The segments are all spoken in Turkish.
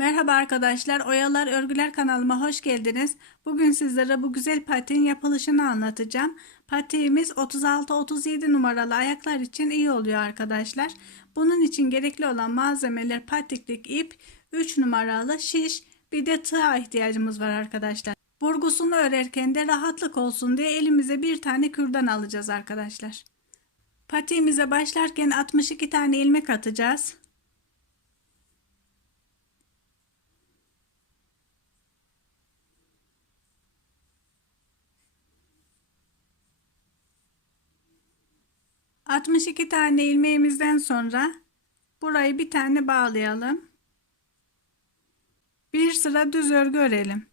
Merhaba arkadaşlar, Oyalar Örgüler kanalıma hoş geldiniz. Bugün sizlere bu güzel patiğin yapılışını anlatacağım. Patiğimiz 36-37 numaralı ayaklar için iyi oluyor arkadaşlar. Bunun için gerekli olan malzemeler patiklik ip, 3 numaralı şiş, bir de tığa ihtiyacımız var arkadaşlar. Burgusunu örerken de rahatlık olsun diye elimize bir tane kürdan alacağız arkadaşlar. Patiğimize başlarken 62 tane ilmek atacağız. Altmış iki tane ilmeğimizden sonra burayı bir tane bağlayalım. Bir sıra düz örgü örelim.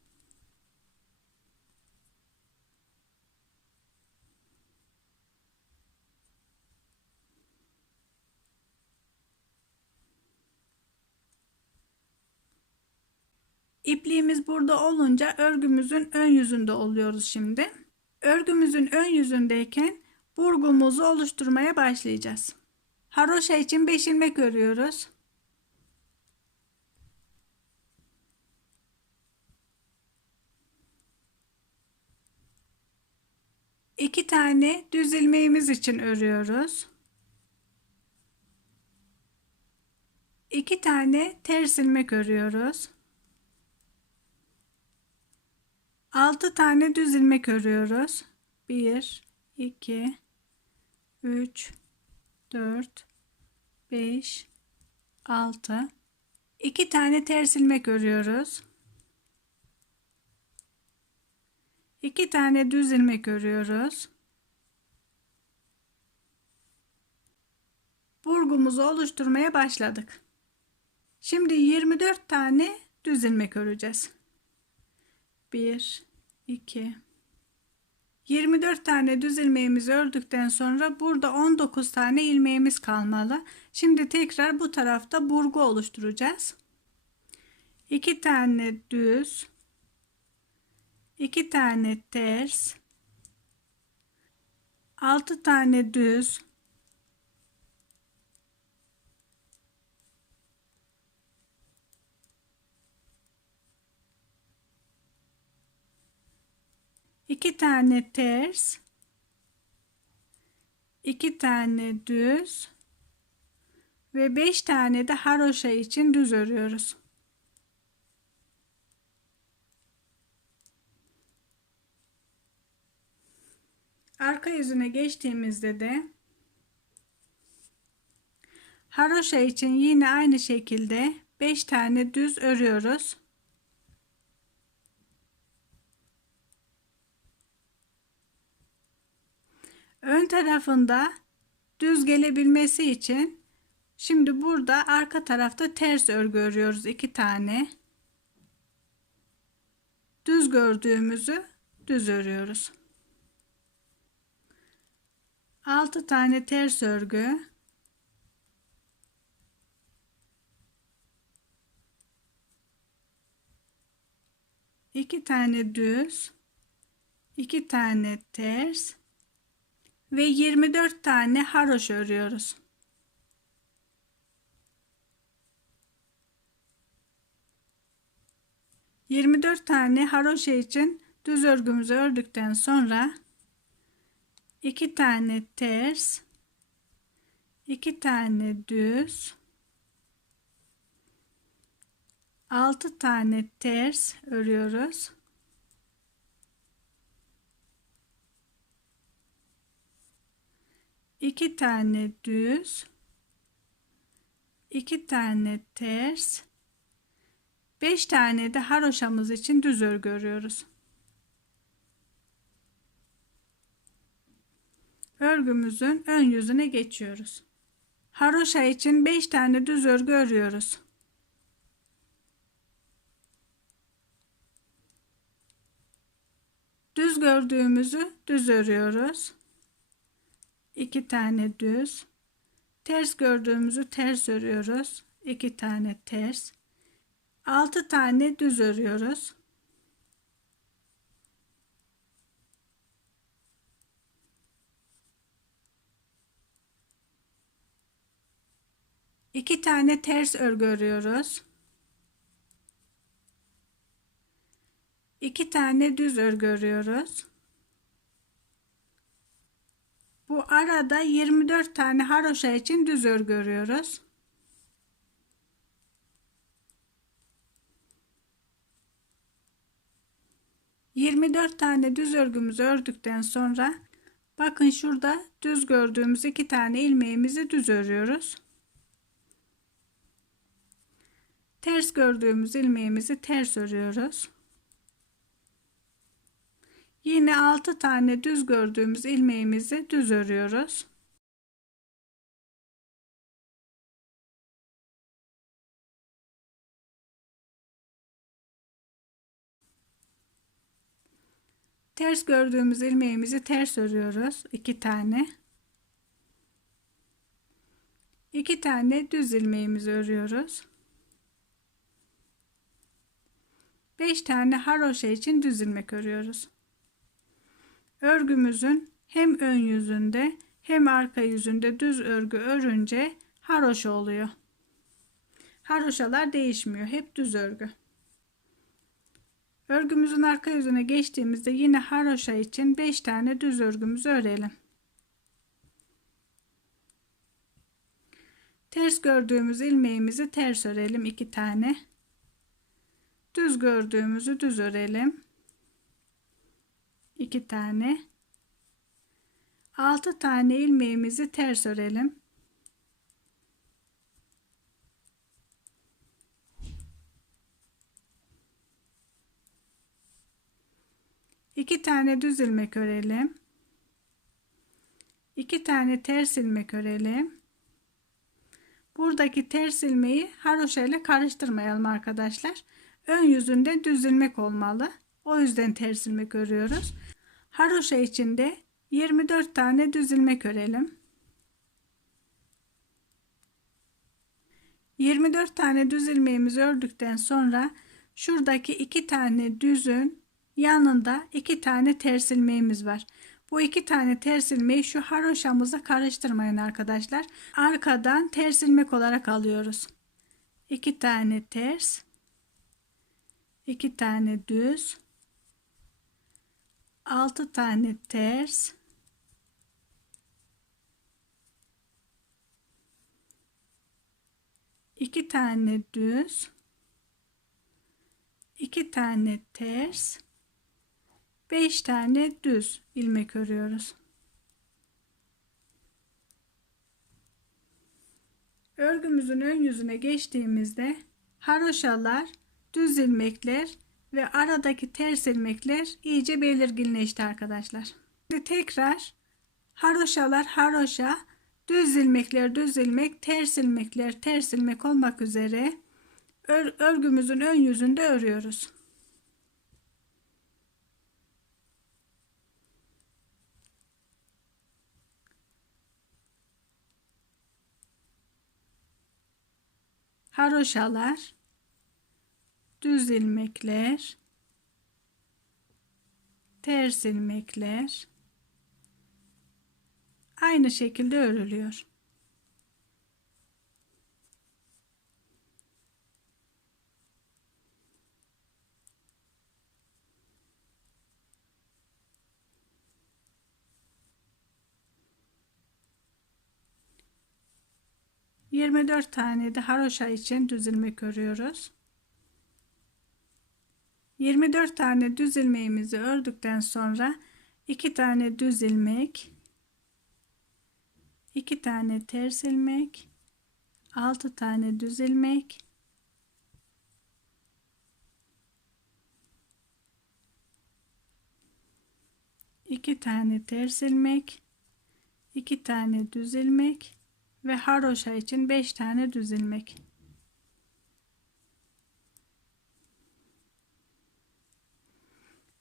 İpliğimiz burada olunca örgümüzün ön yüzünde oluyoruz şimdi. Örgümüzün ön yüzündeyken burgumuzu oluşturmaya başlayacağız. Haroşa için 5 ilmek örüyoruz. İki tane düz ilmeğimiz için örüyoruz. İki tane ters ilmek örüyoruz. 6 tane düz ilmek örüyoruz. 1 2 3 4 5 6 2 tane ters ilmek örüyoruz. 2 tane düz ilmek örüyoruz. Burgumuzu oluşturmaya başladık. Şimdi 24 tane düz ilmek öreceğiz. 1 2 24 tane düz ilmeğimizi ördükten sonra burada 19 tane ilmeğimiz kalmalı. Şimdi tekrar bu tarafta burgu oluşturacağız. 2 tane düz 2 tane ters 6 tane düz 2 tane ters 2 tane düz ve 5 tane de haroşa için düz örüyoruz. Arka yüzüne geçtiğimizde de haroşa için yine aynı şekilde 5 tane düz örüyoruz. Ön tarafında düz gelebilmesi için şimdi burada arka tarafta ters örgü örüyoruz iki tane. Düz gördüğümüzü düz örüyoruz. 6 tane ters örgü. İki tane düz iki tane ters ve 24 tane haroş örüyoruz. Yirmi dört tane haroşa için düz örgümüzü ördükten sonra iki tane ters iki tane düz altı tane ters örüyoruz. 2 tane düz 2 tane ters 5 tane de haroşamız için düz örgü örüyoruz. Örgümüzün ön yüzüne geçiyoruz. Haroşa için 5 tane düz örgü örüyoruz. Düz gördüğümüzü düz örüyoruz. 2 tane düz. Ters gördüğümüzü ters örüyoruz. 2 tane ters. 6 tane düz örüyoruz. İki tane ters örgü örüyoruz. 2 tane düz örgü örüyoruz. Bu arada 24 tane haroşa için düz örgü örüyoruz. Yirmi dört tane düz örgümüzü ördükten sonra bakın şurada düz gördüğümüz iki tane ilmeğimizi düz örüyoruz. Ters gördüğümüz ilmeğimizi ters örüyoruz. Yine 6 tane düz gördüğümüz ilmeğimizi düz örüyoruz. Ters gördüğümüz ilmeğimizi ters örüyoruz. 2 tane. 2 tane düz ilmeğimizi örüyoruz. 5 tane haroşa için düz ilmek örüyoruz. Örgümüzün hem ön yüzünde hem arka yüzünde düz örgü örünce haroşa oluyor. Haroşalar değişmiyor. Hep düz örgü. Örgümüzün arka yüzüne geçtiğimizde yine haroşa için 5 tane düz örgümüzü örelim. Ters gördüğümüz ilmeğimizi ters örelim 2 tane. Düz gördüğümüzü düz örelim. 2 tane. 6 tane ilmeğimizi ters örelim. İki tane düz ilmek örelim. İki tane ters ilmek örelim. Buradaki ters ilmeği haroşa ile karıştırmayalım arkadaşlar. Ön yüzünde düz ilmek olmalı. O yüzden ters ilmek örüyoruz. Haroşa içinde 24 tane düz ilmek örelim. 24 tane düz ilmeğimizi ördükten sonra şuradaki iki tane düzün yanında iki tane ters ilmeğimiz var. Bu iki tane ters ilmeği şu haroşamıza karıştırmayın arkadaşlar. Arkadan ters ilmek olarak alıyoruz. İki tane ters, iki tane düz, 6 tane ters. İki tane düz. İki tane ters. Beş tane düz ilmek örüyoruz. Örgümüzün ön yüzüne geçtiğimizde haroşalar, düz ilmekler ve aradaki ters ilmekler iyice belirginleşti arkadaşlar. Şimdi tekrar haroşalar haroşa, düz ilmekler düz ilmek, ters ilmekler ters ilmek olmak üzere ör örgümüzün ön yüzünde örüyoruz. Haroşalar düz ilmekler, ters ilmekler aynı şekilde örülüyor. Yirmi dört tane de haroşa için düz ilmek örüyoruz. 24 tane düz ilmeğimizi ördükten sonra 2 tane düz ilmek 2 tane ters ilmek 6 tane düz ilmek iki tane ters ilmek iki tane düz ilmek ve haroşa için 5 tane düz ilmek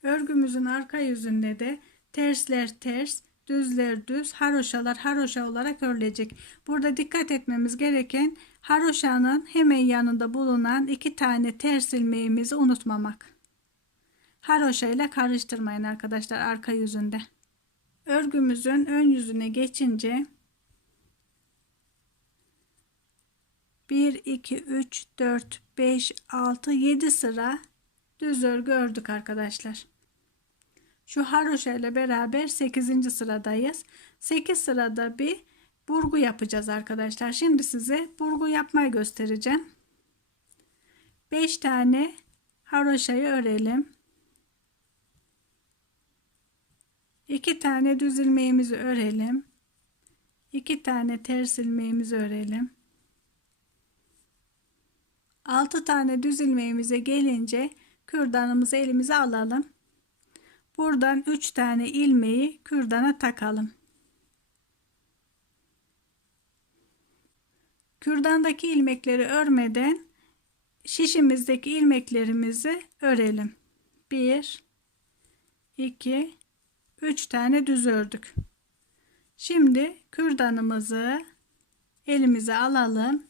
Örgümüzün arka yüzünde de tersler ters, düzler düz, haroşalar haroşa olarak örülecek. Burada dikkat etmemiz gereken haroşanın hemen yanında bulunan iki tane ters ilmeğimizi unutmamak. Haroşa ile karıştırmayın arkadaşlar arka yüzünde. Örgümüzün ön yüzüne geçince 1 2 3 4 5 6 7 sıra düz örgü ördük arkadaşlar. Şu haroşa ile beraber 8. sıradayız. 8 sırada bir burgu yapacağız arkadaşlar. Şimdi size burgu yapmayı göstereceğim. 5 tane haroşayı örelim. 2 tane düz ilmeğimizi örelim. 2 tane ters ilmeğimizi örelim. 6 tane düz ilmeğimize gelince kürdanımızı elimize alalım. Buradan 3 tane ilmeği kürdana takalım. Kürdandaki ilmekleri örmeden şişimizdeki ilmeklerimizi örelim. 1 2 3 tane düz ördük. Şimdi kürdanımızı elimize alalım.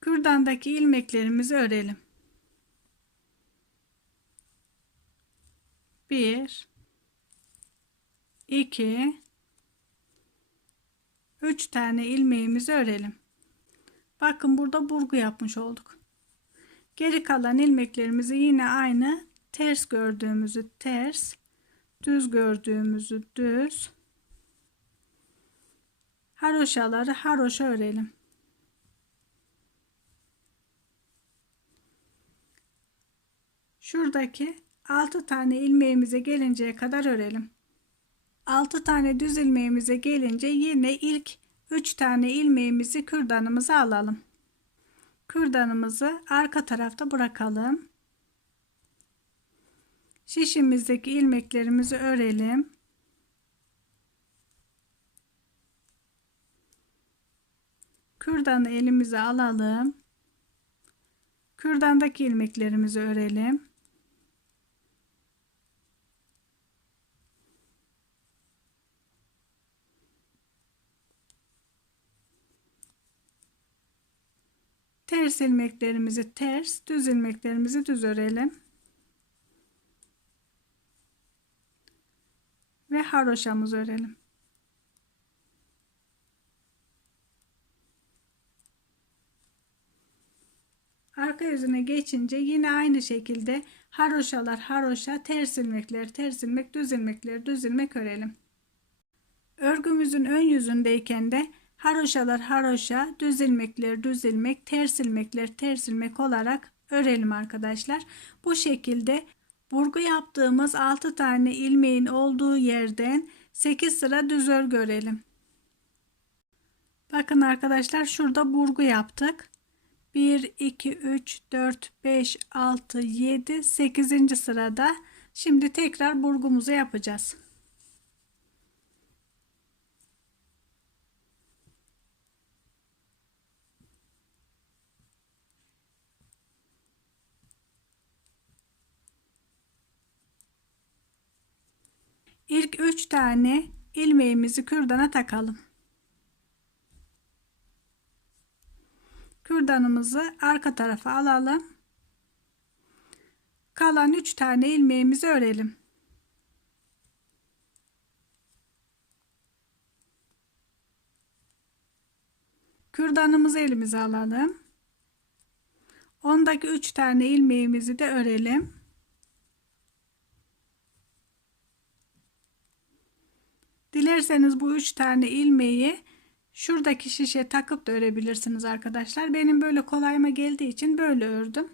Kürdandaki ilmeklerimizi örelim. 1 2 3 tane ilmeğimizi örelim. Bakın burada burgu yapmış olduk. Geri kalan ilmeklerimizi yine aynı ters gördüğümüzü ters, düz gördüğümüzü düz, haroşaları haroşa örelim. Şuradaki 6 tane ilmeğimize gelinceye kadar örelim. 6 tane düz ilmeğimize gelince yine ilk 3 tane ilmeğimizi kürdanımıza alalım. Kürdanımızı arka tarafta bırakalım. Şişimizdeki ilmeklerimizi örelim. Kürdanı elimize alalım. Kürdandaki ilmeklerimizi örelim. Ters ilmeklerimizi ters, düz ilmeklerimizi düz örelim. Ve haroşamızı örelim. Arka yüzüne geçince yine aynı şekilde haroşalar haroşa, ters ilmekler, ters ilmek, düz ilmekler, düz ilmek örelim. Örgümüzün ön yüzündeyken de haroşalar haroşa, düz ilmekler düz ilmek, ters ilmekler ters ilmek olarak örelim arkadaşlar. Bu şekilde burgu yaptığımız 6 tane ilmeğin olduğu yerden 8 sıra düz örgü örelim. Bakın arkadaşlar şurada burgu yaptık. 1, 2, 3, 4, 5, 6, 7, 8. sırada şimdi tekrar burgumuzu yapacağız. İlk 3 tane ilmeğimizi kürdana takalım. Kürdanımızı arka tarafa alalım. Kalan 3 tane ilmeğimizi örelim. Kürdanımızı elimize alalım. Ondaki 3 tane ilmeğimizi de örelim. Dilerseniz bu üç tane ilmeği şuradaki şişe takıp da örebilirsiniz arkadaşlar. Benim böyle kolayıma geldiği için böyle ördüm.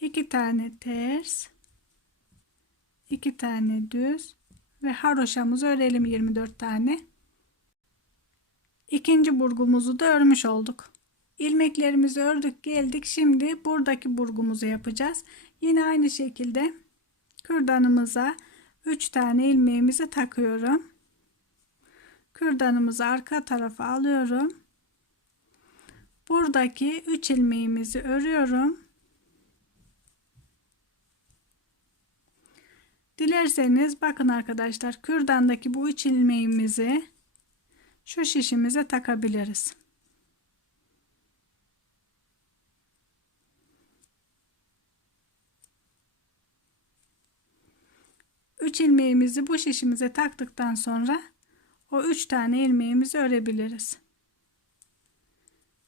İki tane ters, iki tane düz ve haroşamızı örelim 24 tane. İkinci burgumuzu da örmüş olduk. İlmeklerimizi ördük geldik. Şimdi buradaki burgumuzu yapacağız. Yine aynı şekilde kürdanımıza 3 tane ilmeğimizi takıyorum. Kürdanımızı arka tarafa alıyorum. Buradaki 3 ilmeğimizi örüyorum. Dilerseniz bakın arkadaşlar kürdandaki bu 3 ilmeğimizi şu şişimize takabiliriz. 3 ilmeğimizi bu şişimize taktıktan sonra o 3 tane ilmeğimizi örebiliriz.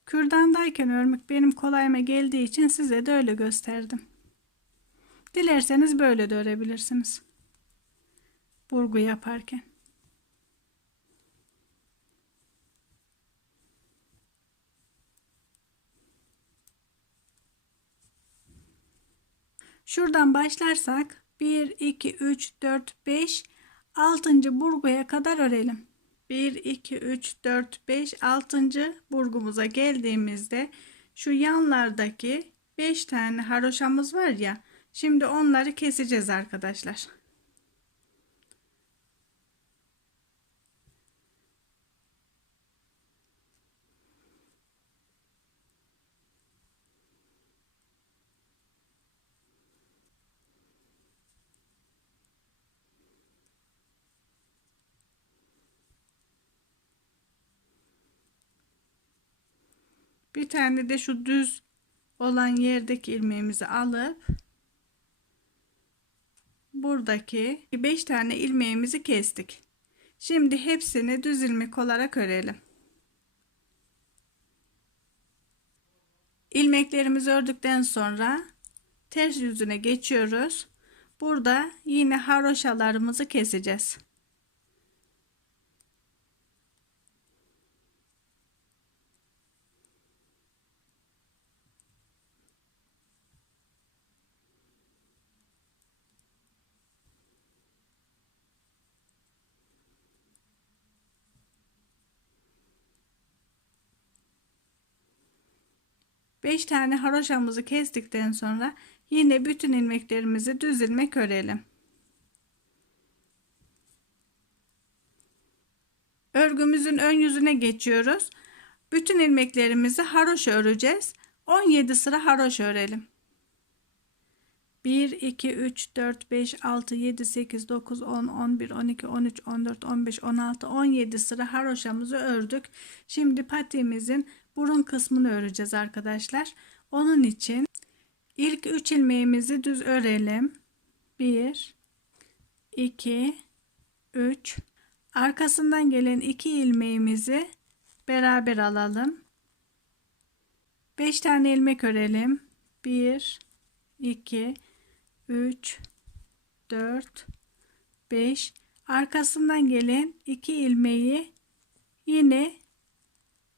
Kürdandayken örmek benim kolayıma geldiği için size de öyle gösterdim. Dilerseniz böyle de örebilirsiniz. Burgu yaparken. Şuradan başlarsak 1, 2, 3, 4, 5, 6. burguya kadar örelim. 1, 2, 3, 4, 5, 6. burgumuza geldiğimizde şu yanlardaki 5 tane haroşamız var ya şimdi onları keseceğiz arkadaşlar. Bir tane de şu düz olan yerdeki ilmeğimizi alıp buradaki 5 tane ilmeğimizi kestik. Şimdi hepsini düz ilmek olarak örelim. İlmeklerimizi ördükten sonra ters yüzüne geçiyoruz. Burada yine haroşalarımızı keseceğiz. Beş tane haroşamızı kestikten sonra yine bütün ilmeklerimizi düz ilmek örelim. Örgümüzün ön yüzüne geçiyoruz. Bütün ilmeklerimizi haroşa öreceğiz. 17 sıra haroşa örelim. 1, 2, 3, 4, 5, 6, 7, 8, 9, 10, 11, 12, 13, 14, 15, 16, 17 sıra haroşamızı ördük. Şimdi patiğimizin burun kısmını öreceğiz arkadaşlar. Onun için ilk 3 ilmeğimizi düz örelim. 1, 2, 3. Arkasından gelen 2 ilmeğimizi beraber alalım. 5 tane ilmek örelim. 1, 2, 3 4 5 arkasından gelen 2 ilmeği yine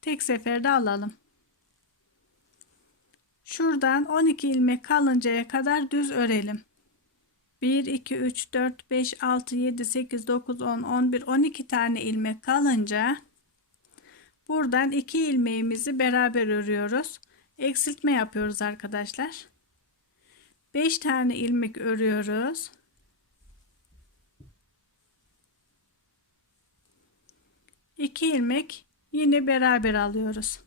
tek seferde alalım. Şuradan 12 ilmek kalıncaya kadar düz örelim. 1 2 3 4 5 6 7 8 9 10 11 12 tane ilmek kalınca buradan 2 ilmeğimizi beraber örüyoruz. Eksiltme yapıyoruz arkadaşlar. 5 tane ilmek örüyoruz. İki ilmek yine beraber alıyoruz.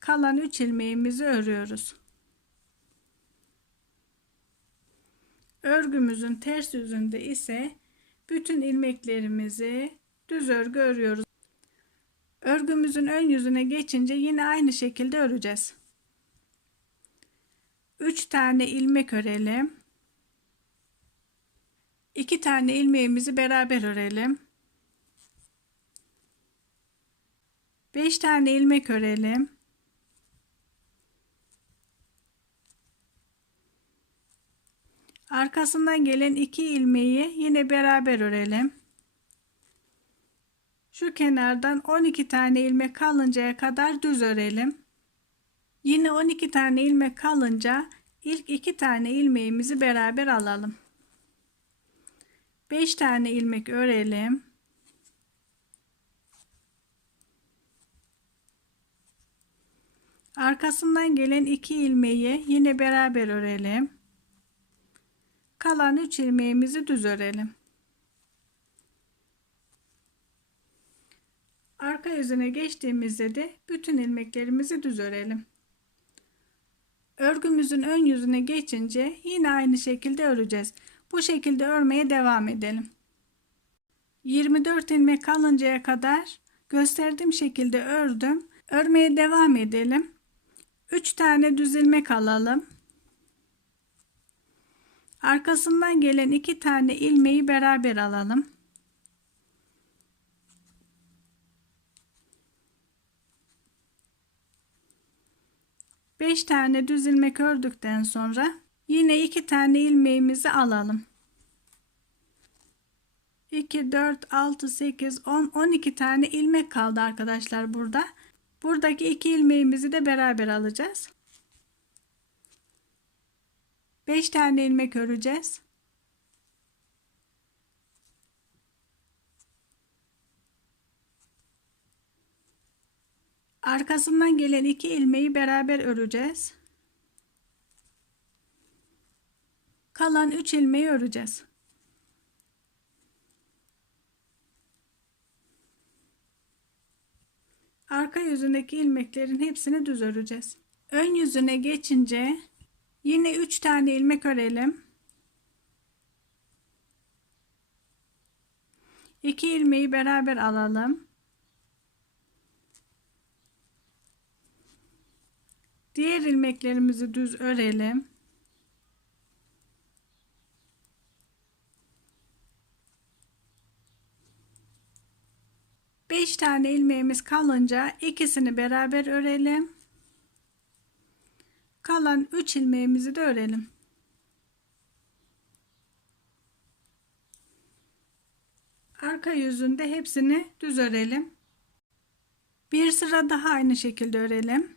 Kalan 3 ilmeğimizi örüyoruz. Örgümüzün ters yüzünde ise bütün ilmeklerimizi düz örgü örüyoruz. Örgümüzün ön yüzüne geçince yine aynı şekilde öreceğiz. 3 tane ilmek örelim. 2 tane ilmeğimizi beraber örelim. 5 tane ilmek örelim. Arkasından gelen 2 ilmeği yine beraber örelim. Şu kenardan 12 tane ilmek kalıncaya kadar düz örelim. Yine 12 tane ilmek kalınca ilk 2 tane ilmeğimizi beraber alalım. 5 tane ilmek örelim. Arkasından gelen 2 ilmeği yine beraber örelim. Kalan 3 ilmeğimizi düz örelim. Arka yüzüne geçtiğimizde de bütün ilmeklerimizi düz örelim. Örgümüzün ön yüzüne geçince yine aynı şekilde öreceğiz. Bu şekilde örmeye devam edelim. 24 ilmek kalıncaya kadar gösterdiğim şekilde ördüm. Örmeye devam edelim. 3 tane düz ilmek alalım. Arkasından gelen 2 tane ilmeği beraber alalım. 5 tane düz ilmek ördükten sonra yine 2 tane ilmeğimizi alalım. 2, 4, 6, 8, 10, 12 tane ilmek kaldı arkadaşlar burada. Buradaki iki ilmeğimizi de beraber alacağız. 5 tane ilmek öreceğiz. Arkasından gelen iki ilmeği beraber öreceğiz. Kalan 3 ilmeği öreceğiz. Arka yüzündeki ilmeklerin hepsini düz öreceğiz. Ön yüzüne geçince yine 3 tane ilmek örelim. 2 ilmeği beraber alalım. Diğer ilmeklerimizi düz örelim. Beş tane ilmeğimiz kalınca ikisini beraber örelim. Kalan üç ilmeğimizi de örelim. Arka yüzünde hepsini düz örelim. Bir sıra daha aynı şekilde örelim.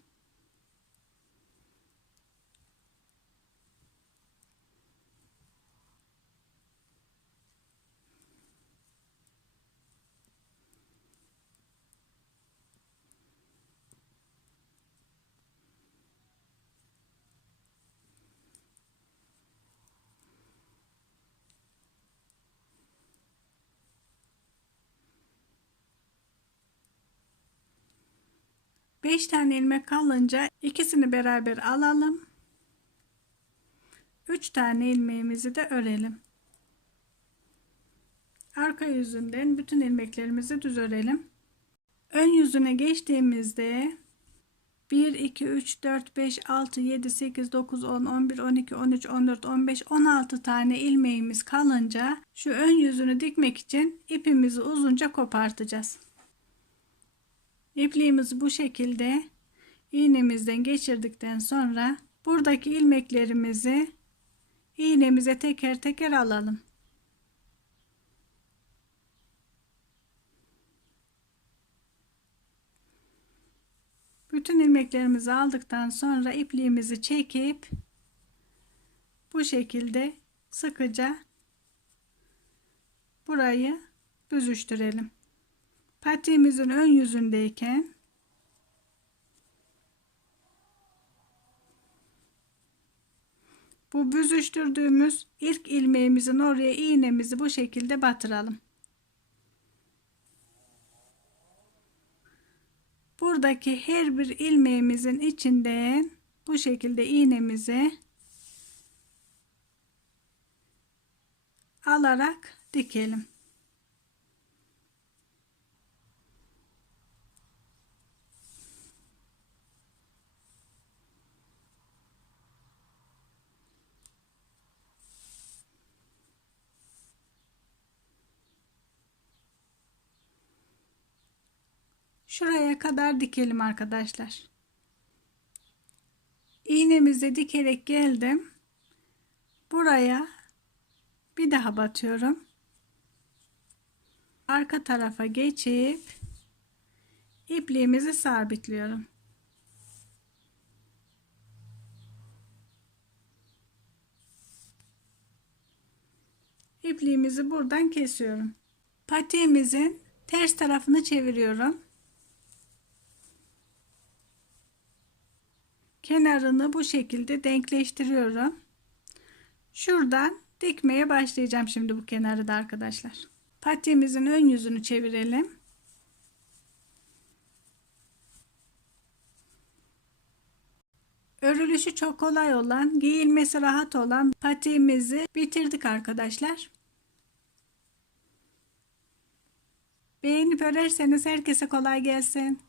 Beş tane ilmek kalınca ikisini beraber alalım. Üç tane ilmeğimizi de örelim. Arka yüzünden bütün ilmeklerimizi düz örelim. Ön yüzüne geçtiğimizde 1, 2, 3, 4, 5, 6, 7, 8, 9, 10, 11, 12, 13, 14, 15, 16 tane ilmeğimiz kalınca şu ön yüzünü dikmek için ipimizi uzunca kopartacağız. İpliğimizi bu şekilde iğnemizden geçirdikten sonra buradaki ilmeklerimizi iğnemize teker teker alalım. Bütün ilmeklerimizi aldıktan sonra ipliğimizi çekip bu şekilde sıkıca burayı büzüştürelim. Patiğimizin ön yüzündeyken bu büzüştürdüğümüz ilk ilmeğimizin oraya iğnemizi bu şekilde batıralım. Buradaki her bir ilmeğimizin içinden bu şekilde iğnemizi alarak dikelim. Şuraya kadar dikelim arkadaşlar. İğnemizi dikerek geldim. Buraya bir daha batıyorum. Arka tarafa geçip ipliğimizi sabitliyorum. İpliğimizi buradan kesiyorum. Patiğimizin ters tarafını çeviriyorum. Kenarını bu şekilde denkleştiriyorum. Şuradan dikmeye başlayacağım şimdi bu kenarı da arkadaşlar. Patiğimizin ön yüzünü çevirelim. Örülüşü çok kolay olan, giyilmesi rahat olan patiğimizi bitirdik arkadaşlar. Beğenip örerseniz herkese kolay gelsin.